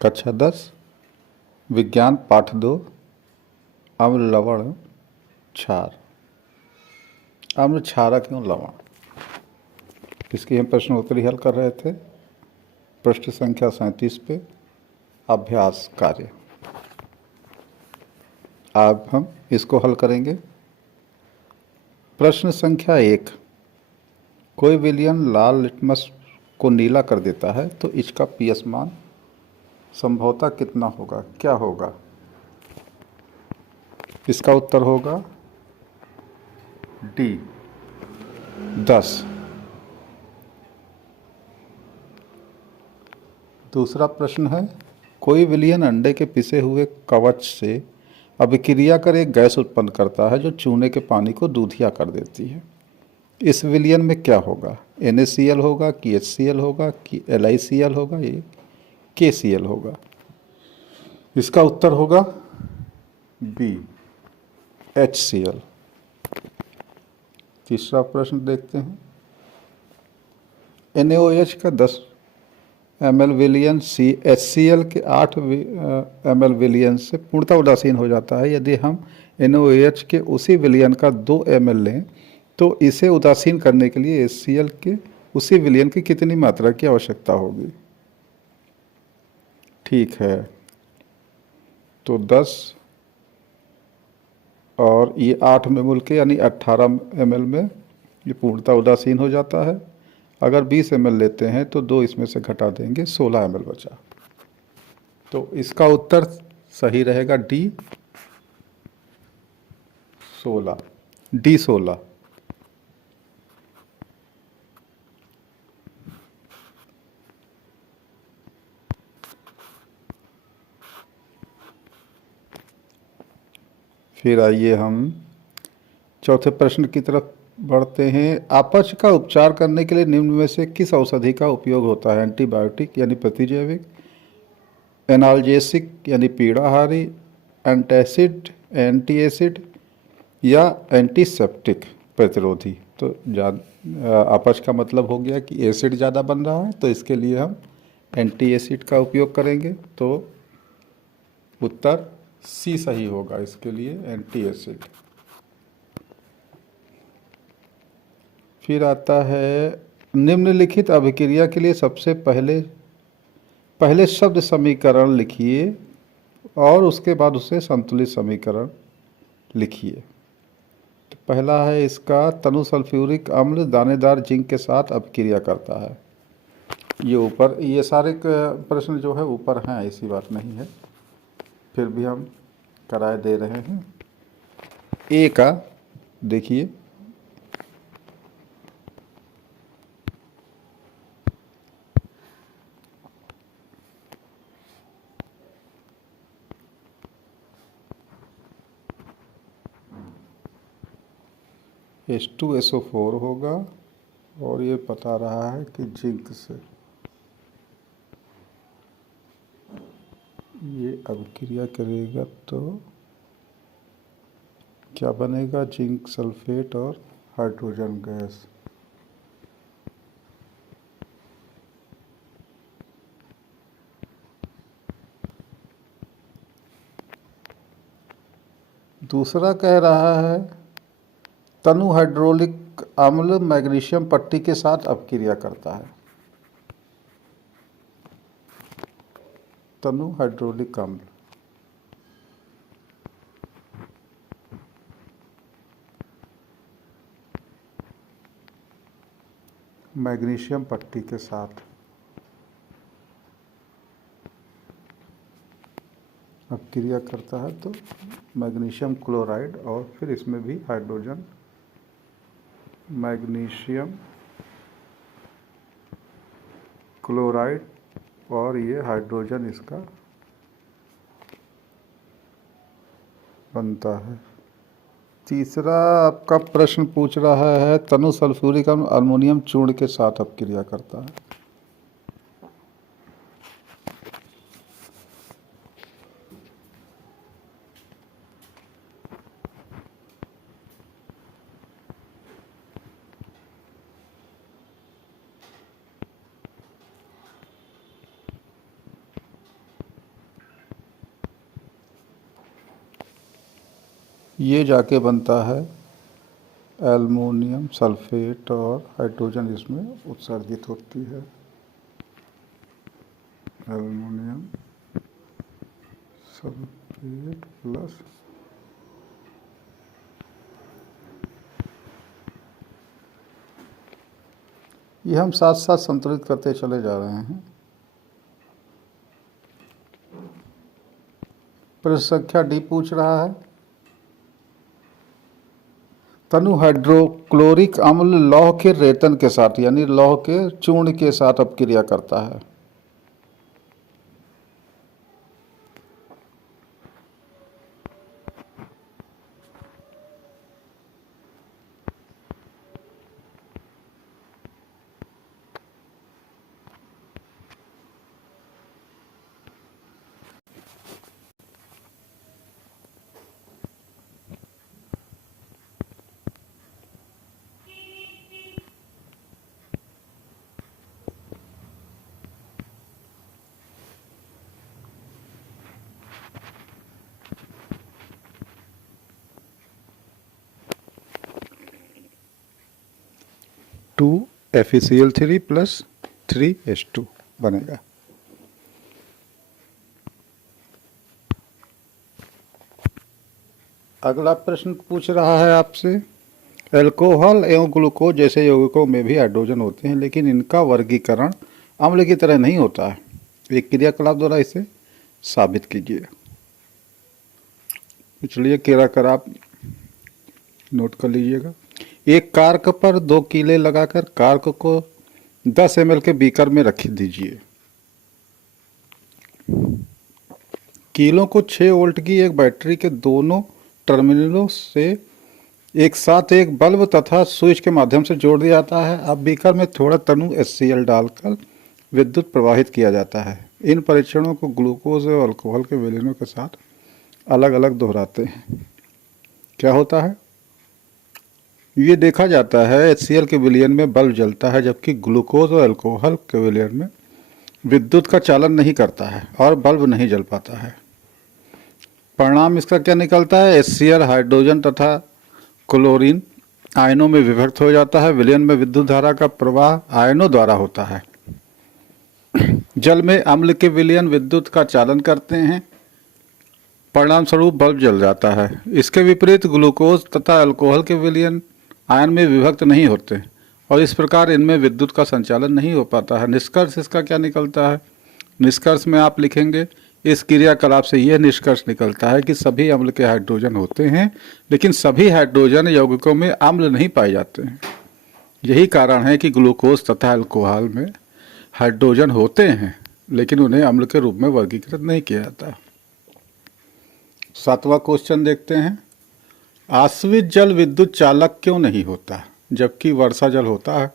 कक्षा 10 विज्ञान पाठ 2 अम्ल लवण क्षार। अम्ल क्षारक एवं लवण, इसकी हम प्रश्नोत्तरी हल कर रहे थे। पृष्ठ संख्या 37 पे अभ्यास कार्य। अब हम इसको हल करेंगे। प्रश्न संख्या 1, कोई विलयन लाल लिटमस को नीला कर देता है तो इसका पीएच मान संभवतः कितना होगा, क्या होगा? इसका उत्तर होगा डी 10। दूसरा प्रश्न है, कोई विलयन अंडे के पिसे हुए कवच से अभिक्रिया कर एक गैस उत्पन्न करता है जो चूने के पानी को दूधिया कर देती है। इस विलयन में क्या होगा? NaCl होगा कि HCl होगा कि LiCl होगा, ये KCl होगा। इसका उत्तर होगा बी HCl। तीसरा प्रश्न देखते हैं। NaOH का 10 ml विलयन HCl के 8 ml विलयन से पूर्णतः उदासीन हो जाता है। यदि हम NaOH के उसी विलयन का 2 ml लें तो इसे उदासीन करने के लिए HCl के उसी विलयन की कितनी मात्रा की आवश्यकता होगी? ठीक है, तो 10 और ये 8 ml के यानी 18 ml में ये पूर्णतः उदासीन हो जाता है। अगर 20 ml लेते हैं तो 2 इसमें से घटा देंगे, 16 ml बचा। तो इसका उत्तर सही रहेगा डी 16। फिर आइए हम चौथे प्रश्न की तरफ बढ़ते हैं। अपच का उपचार करने के लिए निम्न में से किस औषधि का उपयोग होता है? एंटीबायोटिक यानी प्रतिजैविक, एनाल्जेसिक यानी पीड़ाहारी, एंटासिड एंटी एसिड या एंटीसेप्टिक प्रतिरोधी। तो अपच का मतलब हो गया कि एसिड ज़्यादा बन रहा है, तो इसके लिए हम एंटी एसिड का उपयोग करेंगे। तो उत्तर सी सही होगा इसके लिए, एंटी एसिड। फिर आता है, निम्नलिखित अभिक्रिया के लिए सबसे पहले शब्द समीकरण लिखिए और उसके बाद उसे संतुलित समीकरण लिखिए। तो पहला है इसका, तनु सल्फ्यूरिक अम्ल दानेदार जिंक के साथ अभिक्रिया करता है। ये ऊपर, ये सारे प्रश्न जो है ऊपर हैं, ऐसी बात नहीं है, फिर भी हम कराए दे रहे हैं। ए का देखिए, H2SO4 होगा और ये बता रहा है कि जिंक से ये अभिक्रिया करेगा तो क्या बनेगा? जिंक सल्फेट और हाइड्रोजन गैस। दूसरा कह रहा है, तनु हाइड्रोलिक अम्ल मैग्नीशियम पट्टी के साथ अपक्रिया करता है। तनु हाइड्रोलिक अम्ल, मैग्नीशियम पट्टी के साथ अपक्रिया करता है, तो मैग्नीशियम क्लोराइड और फिर इसमें भी हाइड्रोजन, मैग्नीशियम क्लोराइड और ये हाइड्रोजन इसका बनता है। तीसरा आपका प्रश्न पूछ रहा है, तनु सल्फ्यूरिक अम्ल अल्युमिनियम चूर्ण के साथ अपक्रिया करता है। ये जाके बनता है एल्युमिनियम सल्फेट और हाइड्रोजन इसमें उत्सर्जित होती है। एल्युमिनियम सल्फेट प्लस ये हम साथ साथ संतुलित करते चले जा रहे हैं। प्रश्न संख्या डी पूछ रहा है, तनु हाइड्रोक्लोरिक अम्ल लौह के रेतन के साथ यानी लौह के चूर्ण के साथ अपक्रिया करता है। टू FeCl3 प्लस 3H2 बनेगा। अगला प्रश्न पूछ रहा है आपसे, अल्कोहल एवं ग्लूकोज जैसे यौगिकों में भी हाइड्रोजन होते हैं, लेकिन इनका वर्गीकरण अम्ल की तरह नहीं होता है। एक क्रियाकलाप द्वारा इसे साबित कीजिए। चलिए क्रियाकलाप नोट कर लीजिएगा। एक कार्क पर 2 कीले लगाकर कार्क को 10 ml के बीकर में रख दीजिए। कीलों को 6 वोल्ट की एक बैटरी के दोनों टर्मिनलों से एक साथ एक बल्ब तथा स्विच के माध्यम से जोड़ दिया जाता है। अब बीकर में थोड़ा तनु HCl डालकर विद्युत प्रवाहित किया जाता है। इन परीक्षणों को ग्लूकोज और अल्कोहल के विलयनों के साथ अलग अलग दोहराते हैं। क्या होता है? ये देखा जाता है HCl के विलयन में बल्ब जलता है, जबकि ग्लूकोज और अल्कोहल के विलयन में विद्युत का चालन नहीं करता है और बल्ब नहीं जल पाता है। परिणाम इसका क्या निकलता है? HCl हाइड्रोजन तथा क्लोरीन आयनों में विभक्त हो जाता है। विलयन में विद्युत धारा का प्रवाह आयनों द्वारा होता है। जल में अम्ल के विलयन विद्युत का चालन करते हैं, परिणाम स्वरूप बल्ब जल जाता है। इसके विपरीत ग्लूकोज तथा अल्कोहल के विलयन आयन में विभक्त नहीं होते और इस प्रकार इनमें विद्युत का संचालन नहीं हो पाता है। निष्कर्ष इसका क्या निकलता है? निष्कर्ष में आप लिखेंगे, इस क्रियाकलाप से यह निष्कर्ष निकलता है कि सभी अम्ल के हाइड्रोजन होते हैं, लेकिन सभी हाइड्रोजन यौगिकों में अम्ल नहीं पाए जाते हैं। यही कारण है कि ग्लूकोज तथा अल्कोहल में हाइड्रोजन होते हैं, लेकिन उन्हें अम्ल के रूप में वर्गीकृत नहीं किया जाता। 7वां क्वेश्चन देखते हैं, आश्वित जल विद्युत चालक क्यों नहीं होता जबकि वर्षा जल होता है?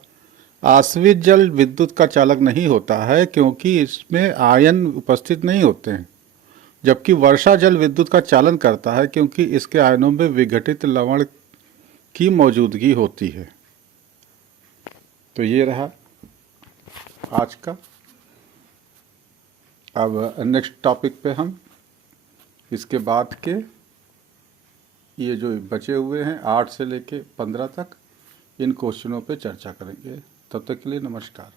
आश्वित जल विद्युत का चालक नहीं होता है क्योंकि इसमें आयन उपस्थित नहीं होते हैं, जबकि वर्षा जल विद्युत का चालन करता है क्योंकि इसके आयनों में विघटित लवण की मौजूदगी होती है। तो ये रहा आज का। अब नेक्स्ट टॉपिक पे हम इसके बाद के ये जो बचे हुए हैं 8 से लेके 15 तक इन क्वेश्चनों पे चर्चा करेंगे। तब तक के लिए नमस्कार।